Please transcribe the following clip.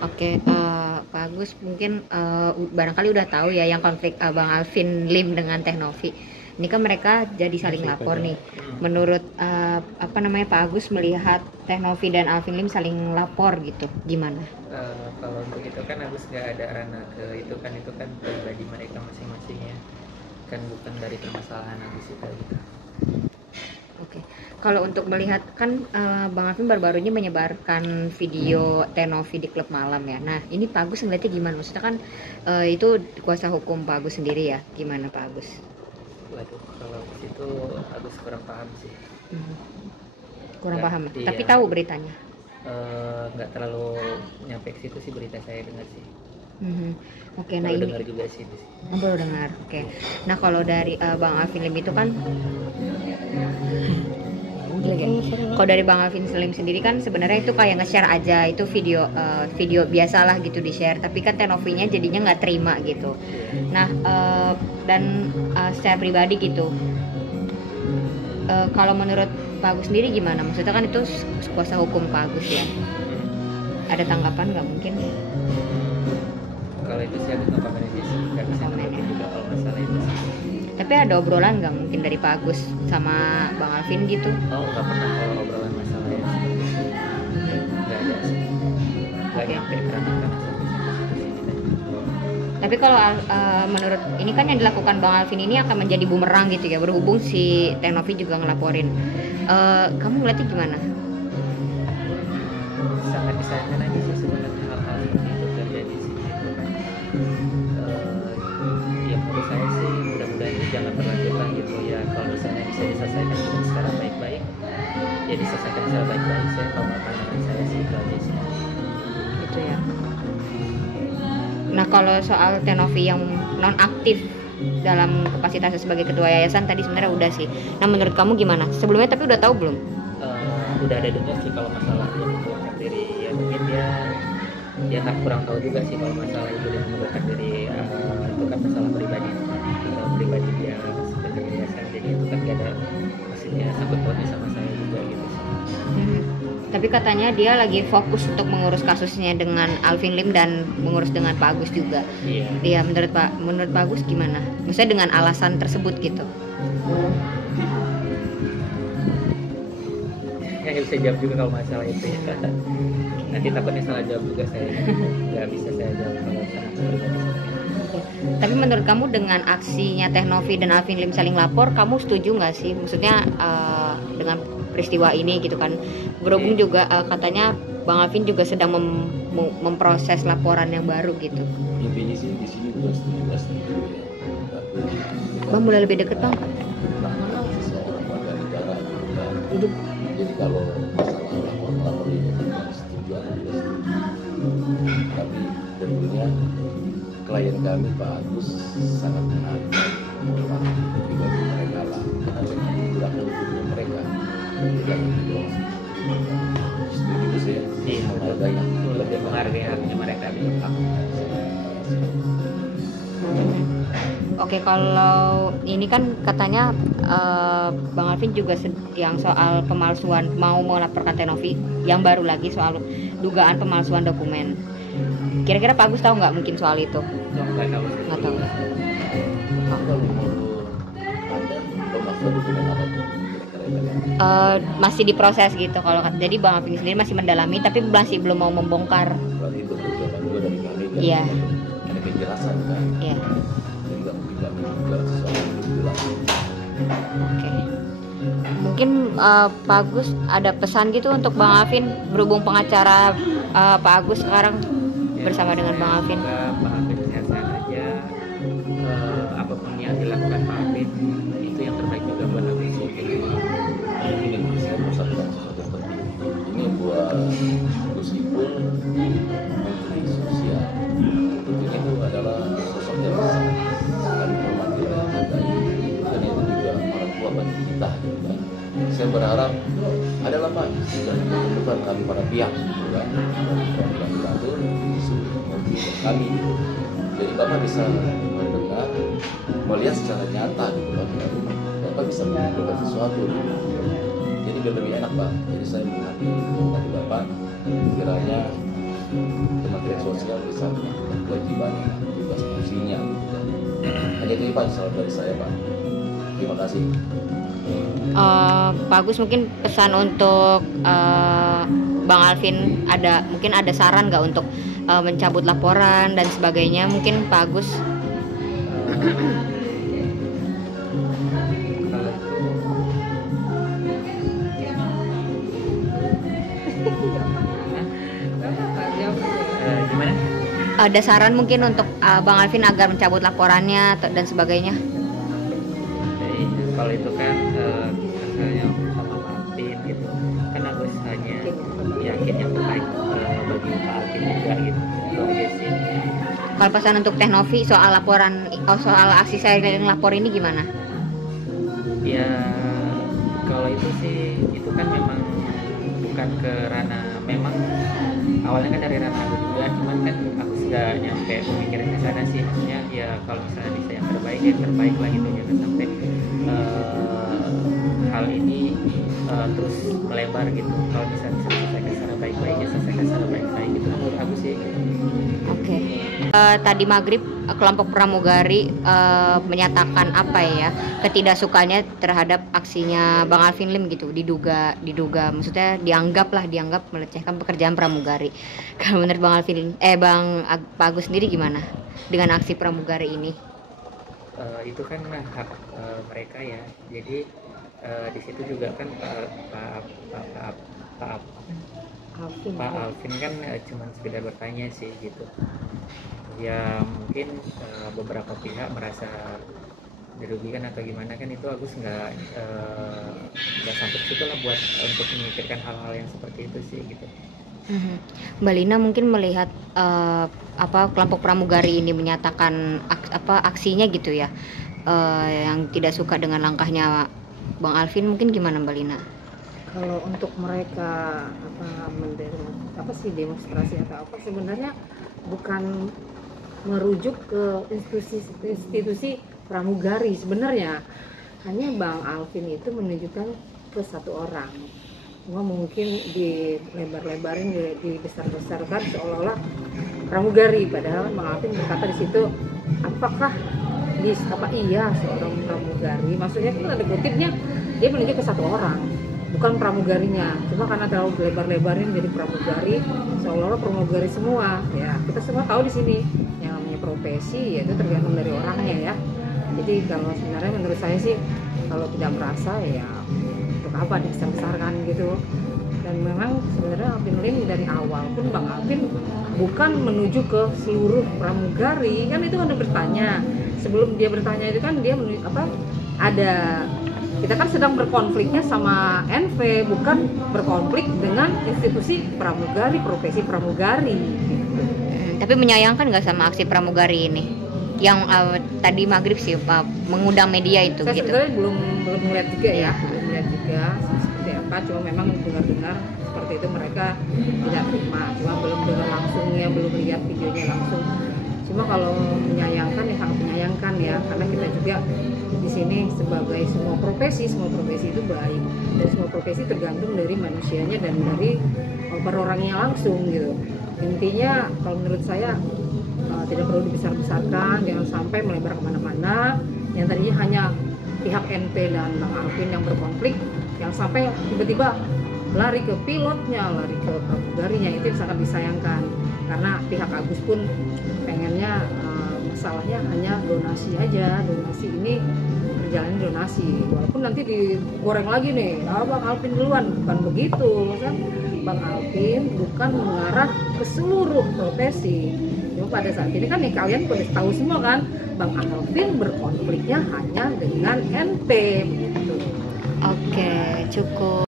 Oke, Pak Agus mungkin barangkali udah tahu ya yang konflik Bang Alvin Lim dengan Teh Novi. Ini kan mereka jadi saling lapor nih. Menurut apa namanya Pak Agus melihat Teh Novi dan Alvin Lim saling lapor gitu, gimana? Kalau untuk itu kan harus nggak ada ranah ke itu kan pribadi mereka masing-masing ya, kan bukan dari permasalahan Agus itu gitu. Oke, kalau untuk melihat kan Bang Alvin baru-baru ini menyebarkan video Teh Novi di klub malam ya. Nah ini Pak Agus ngeliatnya gimana? Maksudnya kan itu kuasa hukum Pak Agus sendiri ya. Gimana Pak Agus? Waduh, kalau ke situ Agus kurang paham sih. Hmm, kurang Nggak, paham, tapi iya, tahu beritanya. nggak terlalu nyampe ke situ sih berita saya dengar sih. Mhm. Oke, nah Baru ini dengar juga sih. baru dengar. Oke. Nah, kalau dari Bang Alvin Lim itu kan kalau dari Bang Alvin Lim sendiri kan sebenarnya itu kayak nge-share aja itu video biasalah gitu di-share, tapi kan Tenovinya jadinya nggak terima gitu. Nah, dan secara pribadi gitu, kalau menurut Pak Agus sendiri gimana? Maksudnya kan itu kuasa hukum Pak Agus ya. Ada tanggapan nggak mungkin? Kalau itu sih Agus nggak komen aja sih, nggak bisa Komen nanggepin ya. juga kalau masalah itu sih. Tapi ada obrolan nggak mungkin dari Pak Agus sama Bang Alvin gitu? Oh, nggak pernah kalau obrolan masalah yang seperti itu, nggak ada sih, nggak Oke. nyampe ke ranah sampai situ sih kita. Tapi kalau menurut ini kan yang dilakukan Bang Alvin ini akan menjadi bumerang gitu ya, berhubung si Tenovi juga ngelaporin. Kamu ngeliatnya gimana? Sangat disayangkan aja sih sebenarnya hal-hal seperti itu terjadi sih gitu kan. Ya menurut saya sih mudah-mudahan ini jangan berlanjut lah gitu ya, kalau misalnya bisa diselesaikan dengan secara baik-baik ya diselesaikan secara baik-baik. Saya kalau pandangan saya sih itu aja sih. Gitu ya. Nah kalau soal Tenovi yang non aktif dalam kapasitasnya sebagai ketua yayasan tadi sebenarnya udah sih. Nah menurut kamu gimana? Sebelumnya tapi udah tahu belum? Udah ada dengar sih kalau masalah dia mengundurkan diri, ya mungkin dia nggak kurang tahu juga sih kalau masalah itu dia mengundurkan diri. Itu kan masalah pribadi dia sebagai yayasan, jadi itu kan gak ada maksudnya sangkut pautnya sama saya juga gitu sih. Hmm. Tapi katanya dia lagi fokus untuk mengurus kasusnya dengan Alvin Lim dan mengurus dengan Pak Agus juga. Iya. Iya menurut Pak Agus gimana? Maksudnya dengan alasan tersebut gitu. Nggak bisa jawab juga kalau masalah itu ya. Nanti takutnya salah jawab juga saya, nggak bisa saya jawab kalau sangat pribadi. Tapi menurut kamu dengan aksinya Teh Novi dan Alvin Lim saling lapor, kamu setuju nggak sih? Maksudnya dengan peristiwa ini gitu kan, berhubung juga katanya Bang Alvin juga sedang memproses laporan yang baru gitu. Intinya sih di sini juga setuju ya. Bang boleh lebih deket bang? Bagaimana seseorang warga negara hidup. Jadi kalau masalah lapor ini bukan setuju atau tidak setuju, tapi tentunya klien kami Pak Agus sangat menghargai menghormati pribadi mereka lah, karena mereka menggunakan hidupnya mereka tidak mendorong. Setuju itu saya Iya, menghargai lebih menghargai haknya mereka gitu. Oke, kalau ini kan katanya Bang Alvin juga yang soal pemalsuan mau melaporkan Teh Novi yang baru lagi soal dugaan pemalsuan dokumen. Kira-kira Pak Agus tahu nggak mungkin soal itu? Nggak tahu sih. Nggak tahu. Kalau menurut Anda pemalsuan dokumen apa tuh kira-kira? Masih diproses gitu. Kalau jadi Bang Alvin sendiri masih mendalami tapi masih belum mau membongkar. Berarti itu perjuangan juga dari kami kan? Iya. Ada kejelasan kan? Iya. Juga mungkin kami juga sesuatu yang belum jelas. Oke. Mungkin Pak Agus ada pesan gitu untuk Bang Alvin berhubung pengacara Pak Agus sekarang bersama dengan Bang Alvin. Semoga Pak Alvin sehat-sehat aja. Apapun yang dilakukan Pak Alvin itu yang terbaik juga buat Agus. Ini saya mau sampaikan sesuatu yang penting. Ini buat Gus Ipul, Menteri Sosial. Tentunya itu adalah sosok yang sangat dihormati oleh menghargai. Dan itu juga orang tua bagi kita. Gitu kan. Saya berharap adalah Pak sudah bukan kami para pihak, gitu kan, dan diatur isu menteri dan kami. Gitu. Jadi Bapak bisa mendengar, melihat secara nyata gitu kan, Bapak bisa menyimpulkan sesuatu. Gitu. Jadi biar lebih enak Pak. Jadi saya menghati Bapak kiranya Kementerian Sosial bisa melakukan kewajibannya, tugas fungsinya gitu kan. Hanya itu Pak, salam dari saya Pak. Terima kasih. Pak Agus, mungkin pesan untuk Bang Alvin, mungkin ada saran nggak untuk mencabut laporan dan sebagainya, mungkin Pak Agus? Gimana? Ada saran mungkin untuk Bang Alvin agar mencabut laporannya dan sebagainya? Jadi, kalau itu kan misalnya sama Pak Alvin gitu, kan Agus hanya yakin yang terbaik bagi Pak Alvin juga gitu. Itu aja sih. Kalau pesan untuk Teh Novi soal laporan, soal aksi saya yang lapor ini gimana? Ya kalau itu sih, itu kan memang bukan ke ranah, memang awalnya kan dari ranah aku juga, cuman kan aku sudah nyampe pemikiran ke sana sih. Maksudnya ya kalau misalnya bisa yang terbaik, ya terbaik lah gitu, jangan sampai hal ini terus melebar gitu. Kalau misalnya bisa selesaikan secara baik-baik, ya selesaikan secara baik-baik gitu menurut aku sih. Oke. Tadi maghrib kelompok pramugari menyatakan apa ya, ketidaksukanya terhadap aksinya Bang Alvin Lim gitu, diduga maksudnya dianggap melecehkan pekerjaan pramugari. Kalau menurut Bang Alvin, Pak Agus sendiri gimana dengan aksi pramugari ini? Itu kan hak mereka ya. Jadi di situ juga kan Pak Alvin kan cuma sekedar bertanya sih gitu. Ya mungkin beberapa pihak merasa dirugikan atau gimana, kan itu Agus nggak sampai ke situ lah buat untuk memikirkan hal-hal yang seperti itu sih gitu. Mbak Lina mungkin melihat kelompok pramugari ini menyatakan aksinya gitu ya, yang tidak suka dengan langkahnya Bang Alvin, mungkin gimana Mbak Lina? Kalau untuk mereka demonstrasi atau apa, sebenarnya bukan merujuk ke institusi pramugari sebenarnya. Hanya Bang Alvin itu menunjukkan ke satu orang. Cuma mungkin dilebar-lebarin, dibesar-besarkan seolah-olah pramugari, padahal Bang Alvin berkata di situ, apakah iya seorang pramugari, maksudnya kan ada kutipnya, dia menunjuk ke satu orang, bukan pramugarinya. Cuma karena terlalu lebar-lebarin jadi pramugari, seolah-olah pramugari semua. Ya kita semua tahu di sini yang namanya profesi yaitu tergantung dari orangnya ya. Jadi kalau sebenarnya menurut saya sih, kalau tidak merasa ya untuk apa dibesar-besarkan gitu. Dan memang sebenarnya Alvin Lim dari awal pun Bang Alvin bukan menuju ke seluruh pramugari, kan itu kan udah bertanya. Sebelum dia bertanya itu kan dia kita kan sedang berkonfliknya sama NV, bukan berkonflik dengan institusi pramugari, profesi pramugari gitu. Tapi menyayangkan nggak sama aksi pramugari ini yang tadi maghrib sih mengundang media itu? Saya gitu. sebenarnya belum melihat juga ya, seperti apa. Cuma memang dengar seperti itu mereka tidak terima. Cuma belum dengar langsungnya, belum lihat videonya langsung. Cuma kalau menyayangkan ya sangat menyayangkan ya, karena kita juga di sini sebagai semua profesi itu baik, dan semua profesi tergantung dari manusianya dan dari orangnya langsung gitu. Intinya kalau menurut saya tidak perlu dibesar-besarkan, jangan sampai melebar kemana-mana. Yang tadinya hanya pihak NP dan Bang Alvin yang berkonflik, yang sampai tiba-tiba lari ke pilotnya, lari ke pramugarinya, itu yang sangat disayangkan. Karena pihak Agus pun pengennya masalahnya hanya donasi aja, donasi ini berjalan donasi, walaupun nanti digoreng lagi nih, Bang Alvin duluan, bukan begitu kan. Bang Alvin bukan mengarah ke seluruh profesi. Cuma pada saat ini kan nih kalian boleh tahu semua kan, Bang Alvin berkonfliknya hanya dengan NP gitu. Oke, cukup.